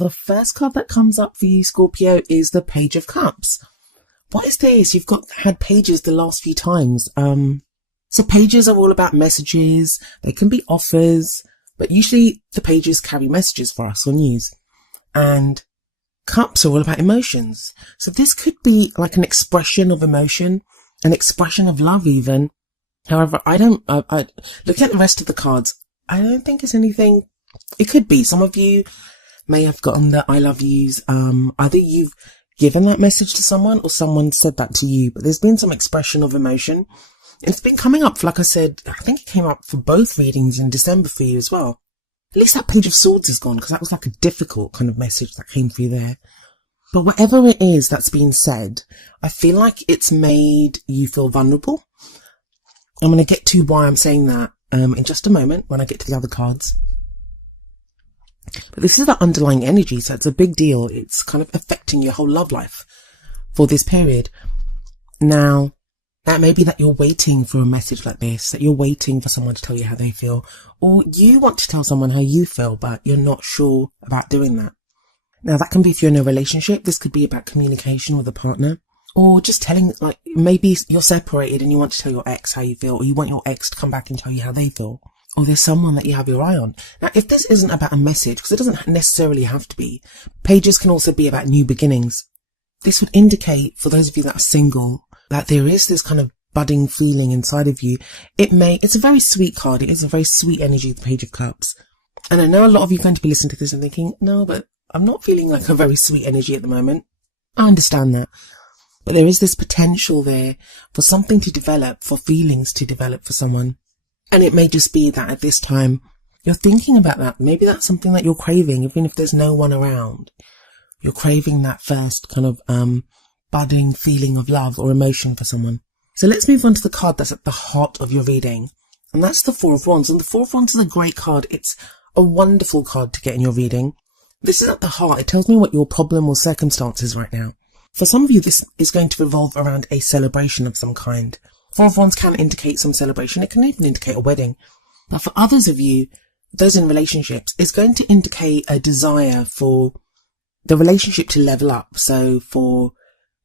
The first card that comes up for you, Scorpio, is the Page of Cups. What is this? You've had pages the last few times. So pages are all about messages. They can be offers, but usually the pages carry messages for us or news. And cups are all about emotions. So this could be like an expression of emotion, an expression of love even. However, I looking at the rest of the cards, I don't think it's anything. It could be. Some of you may have gotten the I love yous. Either you've given that message to someone or someone said that to you, but there's been some expression of emotion. It's been coming up, like I said, I think it came up for both readings in December for you as well. At least that Page of Swords is gone, because that was like a difficult kind of message that came through there. But whatever it is that's been said, I feel like it's made you feel vulnerable. I'm going to get to why I'm saying that in just a moment when I get to the other cards. But this is the underlying energy, so it's a big deal. It's kind of affecting your whole love life for this period. Now, that may be that you're waiting for a message like this, that you're waiting for someone to tell you how they feel, or you want to tell someone how you feel, but you're not sure about doing that. Now, that can be if you're in a relationship. This could be about communication with a partner, or just telling, like, maybe you're separated and you want to tell your ex how you feel, or you want your ex to come back and tell you how they feel, or there's someone that you have your eye on. Now, if this isn't about a message, because it doesn't necessarily have to be, pages can also be about new beginnings. This would indicate, for those of you that are single, that there is this kind of budding feeling inside of you. It's a very sweet card. It is a very sweet energy, the Page of Cups. And I know a lot of you are going to be listening to this and thinking, no, but I'm not feeling like a very sweet energy at the moment. I understand that. But there is this potential there for something to develop, for feelings to develop for someone. And it may just be that at this time, you're thinking about that. Maybe that's something that you're craving, even if there's no one around. You're craving that first kind of, budding feeling of love or emotion for someone. So let's move on to the card that's at the heart of your reading. And that's the Four of Wands. And the Four of Wands is a great card. It's a wonderful card to get in your reading. This is at the heart. It tells me what your problem or circumstance is right now. For some of you, this is going to revolve around a celebration of some kind. Four of Wands can indicate some celebration. It can even indicate a wedding. But for others of you, those in relationships, it's going to indicate a desire for the relationship to level up. So for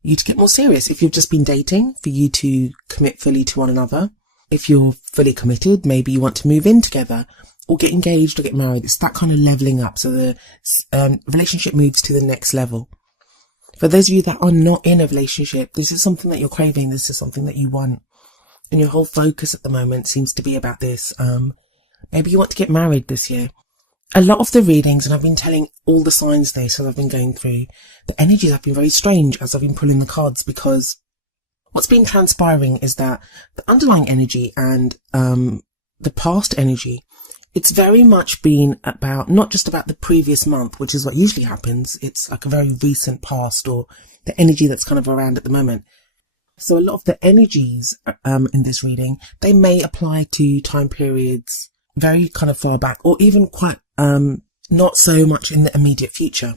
you to get more serious. If you've just been dating, for you to commit fully to one another. If you're fully committed, maybe you want to move in together or get engaged or get married. It's that kind of leveling up. So the relationship moves to the next level. For those of you that are not in a relationship, this is something that you're craving. This is something that you want. And your whole focus at the moment seems to be about this. Maybe you want to get married this year. A lot of the readings, and I've been telling all the signs this as I've been going through, the energies have been very strange as I've been pulling the cards, because what's been transpiring is that the underlying energy and the past energy, it's very much been about, not just about the previous month, which is what usually happens. It's like a very recent past, or the energy that's kind of around at the moment. So a lot of the energies in this reading, they may apply to time periods very kind of far back, or even quite not so much in the immediate future.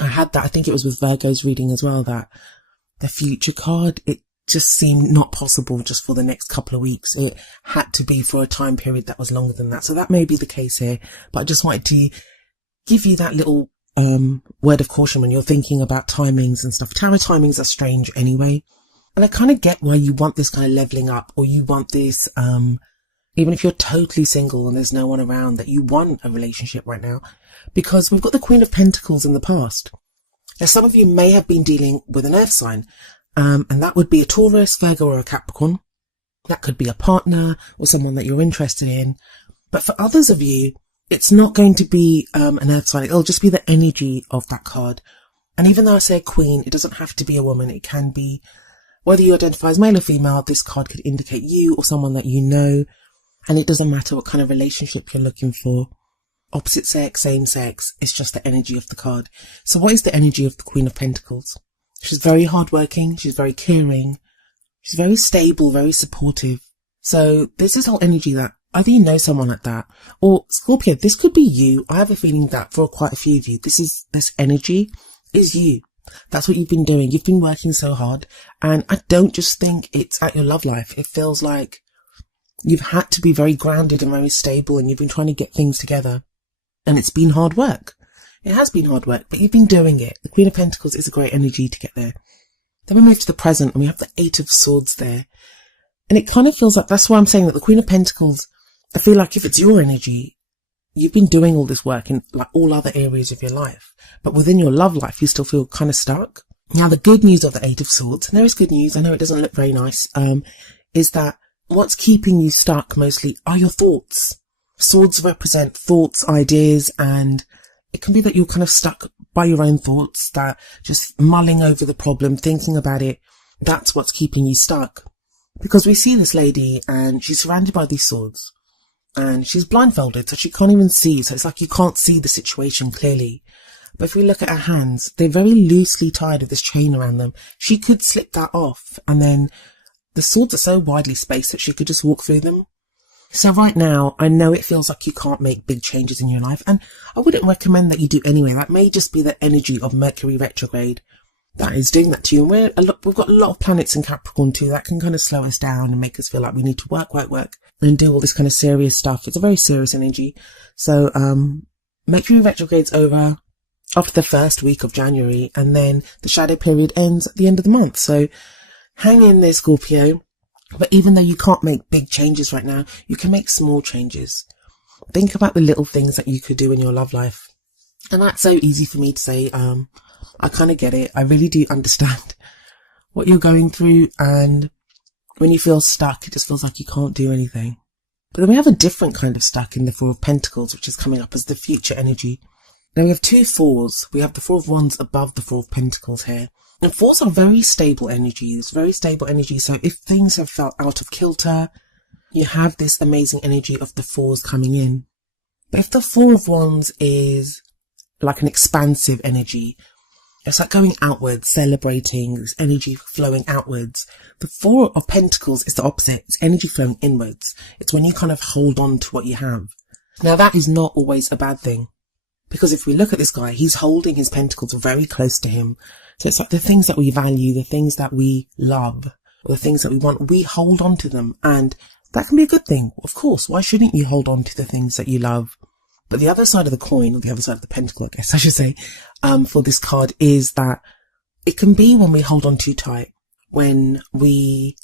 I had that, I think it was with Virgo's reading as well, that the future card, it just seemed not possible just for the next couple of weeks. It had to be for a time period that was longer than that. So that may be the case here, but I just wanted to give you that little word of caution when you're thinking about timings and stuff. Tarot timings are strange anyway. And I kind of get why you want this kind of leveling up, or you want this, even if you're totally single and there's no one around, that you want a relationship right now, because we've got the Queen of Pentacles in the past. Now, some of you may have been dealing with an earth sign, and that would be a Taurus, Virgo, or a Capricorn. That could be a partner or someone that you're interested in. But for others of you, it's not going to be an earth sign. It'll just be the energy of that card. And even though I say queen, it doesn't have to be a woman. It can be, whether you identify as male or female, this card could indicate you or someone that you know. And it doesn't matter what kind of relationship you're looking for. Opposite sex, same sex. It's just the energy of the card. So what is the energy of the Queen of Pentacles? She's very hardworking. She's very caring. She's very stable, very supportive. So this is whole energy that either you know someone like that, or Scorpio, this could be you. I have a feeling that for quite a few of you, this energy is you. That's what you've been doing. You've been working so hard. And I don't just think it's at your love life. It feels like you've had to be very grounded and very stable, and you've been trying to get things together. And it's been hard work. It has been hard work, but you've been doing it. The Queen of Pentacles is a great energy to get there. Then we move to the present and we have the Eight of Swords there. And it kind of feels like, that's why I'm saying that the Queen of Pentacles, I feel like if it's your energy, you've been doing all this work in like all other areas of your life. But within your love life, you still feel kind of stuck. Now, the good news of the Eight of Swords, and there is good news, I know it doesn't look very nice, is that what's keeping you stuck mostly are your thoughts. Swords represent thoughts, ideas, and it can be that you're kind of stuck by your own thoughts, that just mulling over the problem, thinking about it, that's what's keeping you stuck. Because we see this lady and she's surrounded by these swords and she's blindfolded, so she can't even see. So it's like you can't see the situation clearly. But if we look at her hands, they're very loosely tied with this chain around them. She could slip that off, and then the swords are so widely spaced that she could just walk through them. So right now, I know it feels like you can't make big changes in your life, and I wouldn't recommend that you do anyway. That may just be the energy of Mercury retrograde that is doing that to you. And we've got a lot of planets in Capricorn too. That can kind of slow us down and make us feel like we need to work, and do all this kind of serious stuff. It's a very serious energy. So, Mercury retrograde's over after the first week of January, and then the shadow period ends at the end of the month. So hang in there, Scorpio. But even though you can't make big changes right now, you can make small changes. Think about the little things that you could do in your love life. And that's so easy for me to say. I kind of get it. I really do understand what you're going through. And when you feel stuck, it just feels like you can't do anything. But then we have a different kind of stuck in the Four of Pentacles, which is coming up as the future energy. Now we have two fours. We have the Four of Wands above the Four of Pentacles here. And fours are very stable energies, So if things have felt out of kilter, you have this amazing energy of the fours coming in. But if the Four of Wands is like an expansive energy, it's like going outwards, celebrating, this energy flowing outwards. The Four of Pentacles is the opposite. It's energy flowing inwards. It's when you kind of hold on to what you have. Now that is not always a bad thing. Because if we look at this guy, he's holding his pentacles very close to him. So it's like the things that we value, the things that we love, or the things that we want, we hold on to them. And that can be a good thing. Of course, why shouldn't you hold on to the things that you love? But the other side of the coin, or the other side of the pentacle, I guess I should say, for this card is that it can be when we hold on too tight, when we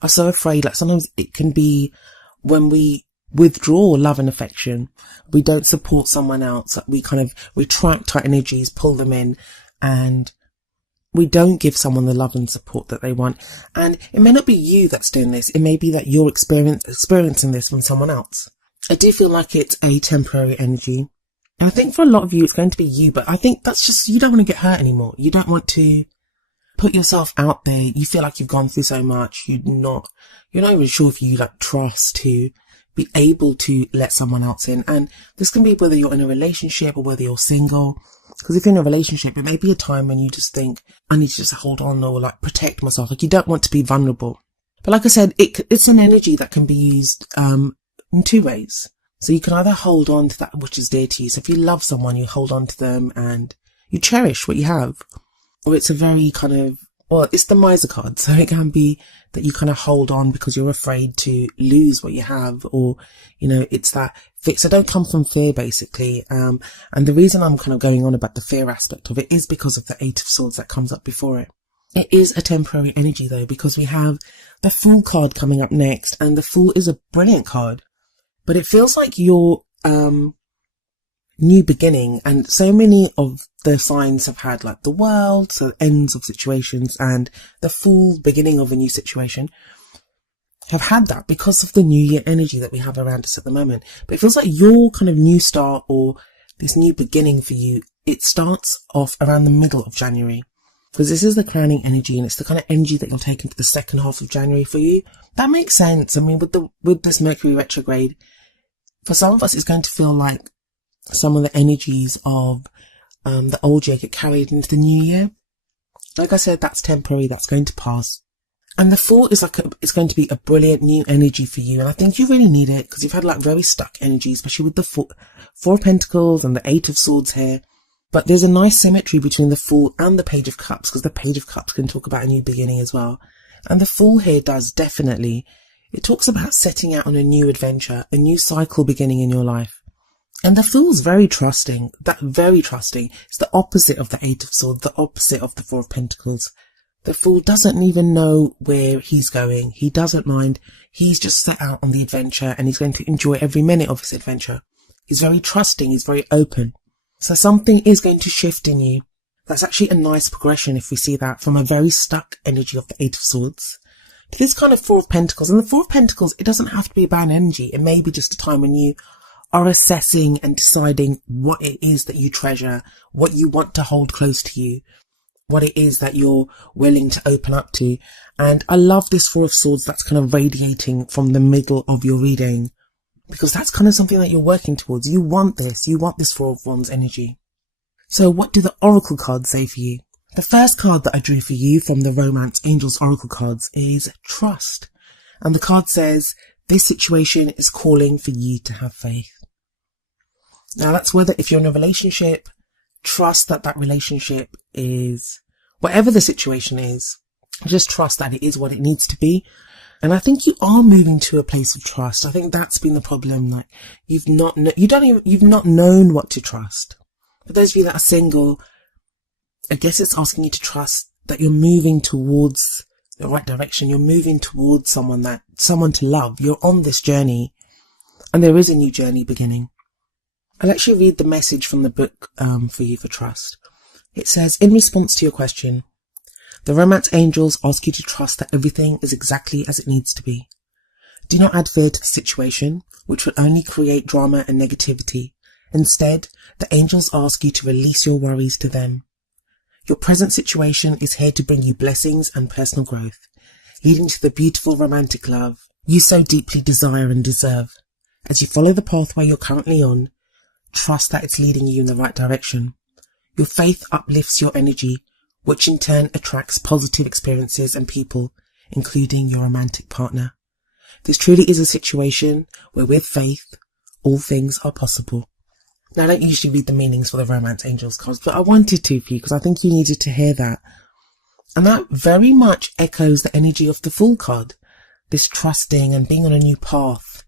are so afraid. Like sometimes it can be when we withdraw love and affection. We don't support someone else. We kind of retract our energies, pull them in, and we don't give someone the love and support that they want. And it may not be you that's doing this. It may be that you're experiencing this from someone else. I do feel like it's a temporary energy. And I think for a lot of you, it's going to be you, but I think that's just, you don't want to get hurt anymore. You don't want to put yourself out there. You feel like you've gone through so much. You're not even sure if you like trust to be able to let someone else in. And this can be whether you're in a relationship or whether you're single. Because if you're in a relationship, it may be a time when you just think, I need to just hold on or like protect myself. Like you don't want to be vulnerable. But like I said, it's an energy that can be used in two ways. So you can either hold on to that which is dear to you. So if you love someone, you hold on to them and you cherish what you have. Or it's a very kind of, well, it's the miser card. So it can be that you kind of hold on because you're afraid to lose what you have, or, you know, it's that fear. So don't come from fear, basically. And the reason I'm kind of going on about the fear aspect of it is because of the Eight of Swords that comes up before it. It is a temporary energy though, because we have the Fool card coming up next, and the Fool is a brilliant card, but it feels like your new beginning. And so many of the signs have had like the World, so ends of situations, and the Fool, beginning of a new situation, have had that because of the New Year energy that we have around us at the moment. But it feels like your kind of new start or this new beginning for you, it starts off around the middle of January. Because this is the crowning energy, and it's the kind of energy that you'll take into the second half of January for you. That makes sense. I mean, with this Mercury retrograde, for some of us, it's going to feel like some of the energies of the old year get carried into the new year. Like I said, that's temporary. That's going to pass. And the Fool is like it's going to be a brilliant new energy for you. And I think you really need it because you've had like very stuck energy, especially with the Four of Pentacles and the Eight of Swords here. But there's a nice symmetry between the Fool and the Page of Cups, because the Page of Cups can talk about a new beginning as well. And the Fool here does definitely. It talks about setting out on a new adventure, a new cycle beginning in your life. And the Fool's very trusting. Very trusting. It's the opposite of the Eight of Swords, the opposite of the Four of Pentacles. The Fool doesn't even know where he's going. He doesn't mind. He's just set out on the adventure and he's going to enjoy every minute of his adventure. He's very trusting. He's very open. So something is going to shift in you. That's actually a nice progression if we see that, from a very stuck energy of the Eight of Swords to this kind of Four of Pentacles. And the Four of Pentacles, it doesn't have to be a bad energy. It may be just a time when you are assessing and deciding what it is that you treasure, what you want to hold close to you, what it is that you're willing to open up to. And I love this Four of Swords that's kind of radiating from the middle of your reading, because that's kind of something that you're working towards. You want this Four of Wands energy. So what do the Oracle cards say for you? The first card that I drew for you from the Romance Angels Oracle cards is Trust. And the card says, this situation is calling for you to have faith. Now that's whether, if you're in a relationship, trust that that relationship is, whatever the situation is, just trust that it is what it needs to be. And I think you are moving to a place of trust. I think that's been the problem. Like, you've not known what to trust. For those of you that are single, I guess it's asking you to trust that you're moving towards the right direction. You're moving towards someone to love. You're on this journey, and there is a new journey beginning. I'll actually read the message from the book for you for trust. It says, in response to your question, the Romance Angels ask you to trust that everything is exactly as it needs to be. Do not add fear to the situation, which will only create drama and negativity. Instead, the angels ask you to release your worries to them. Your present situation is here to bring you blessings and personal growth, leading to the beautiful romantic love you so deeply desire and deserve. As you follow the pathway you're currently on, trust that it's leading you in the right direction. Your faith uplifts your energy, which in turn attracts positive experiences and people, including your romantic partner. This truly is a situation where with faith, all things are possible. Now, I don't usually read the meanings for the Romance Angels cards, but I wanted to for you because I think you needed to hear that. And that very much echoes the energy of the Fool card, this trusting and being on a new path.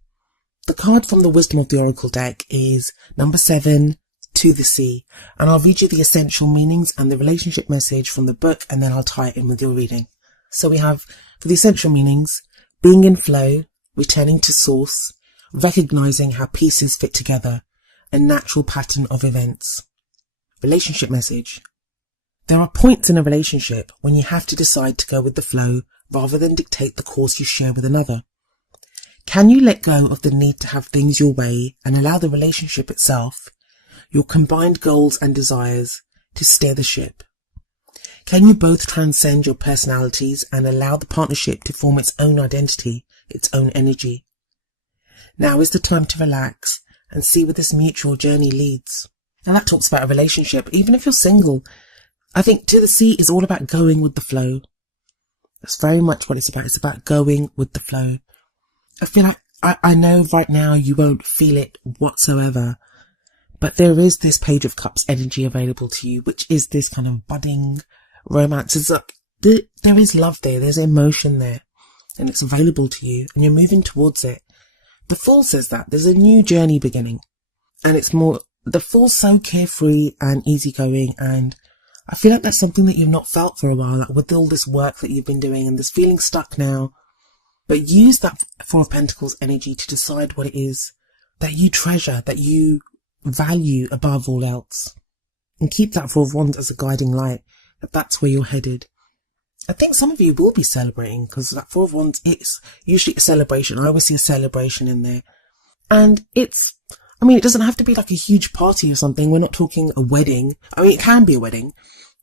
The card from the Wisdom of the Oracle deck is number 7, To the Sea. And I'll read you the essential meanings and the relationship message from the book, and then I'll tie it in with your reading. So we have, for the essential meanings, being in flow, returning to source, recognizing how pieces fit together, a natural pattern of events. Relationship message. There are points in a relationship when you have to decide to go with the flow rather than dictate the course you share with another. Can you let go of the need to have things your way and allow the relationship itself, your combined goals and desires, to steer the ship? Can you both transcend your personalities and allow the partnership to form its own identity, its own energy? Now is the time to relax and see where this mutual journey leads. And that talks about a relationship. Even if you're single, I think To the Sea is all about going with the flow. That's very much what it's about. It's about going with the flow. I feel like, I know right now you won't feel it whatsoever, but there is this Page of Cups energy available to you, which is this kind of budding romance. It's like, there is love there, there's emotion there, and it's available to you, and you're moving towards it. The Fool says that there's a new journey beginning, and it's more, the Fool's so carefree and easygoing, and I feel like that's something that you've not felt for a while, like with all this work that you've been doing and this feeling stuck now. But use that Four of Pentacles energy to decide what it is that you treasure, that you value above all else. And keep that Four of Wands as a guiding light, that that's where you're headed. I think some of you will be celebrating, because that Four of Wands is usually a celebration. I always see a celebration in there. And it doesn't have to be like a huge party or something. We're not talking a wedding. I mean, it can be a wedding.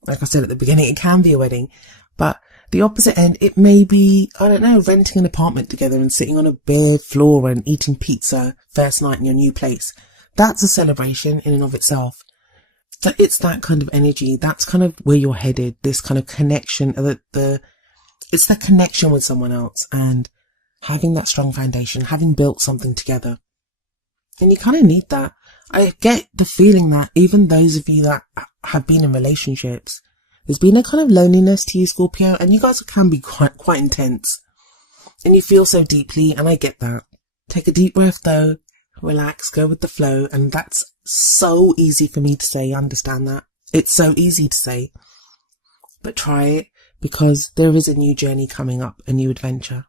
Like I said at the beginning, it can be a wedding. But the opposite end, it may be, I don't know, renting an apartment together and sitting on a bare floor and eating pizza first night in your new place. That's a celebration in and of itself. So it's that kind of energy. That's kind of where you're headed. This kind of connection, it's the connection with someone else and having that strong foundation, having built something together. And you kind of need that. I get the feeling that even those of you that have been in relationships, there's been a kind of loneliness to you, Scorpio, and you guys can be quite intense. And you feel so deeply, and I get that. Take a deep breath though. relax, go with the flow. And that's so easy for me to say. Understand that. It's so easy to say, but try it, because there is a new journey coming up, a new adventure.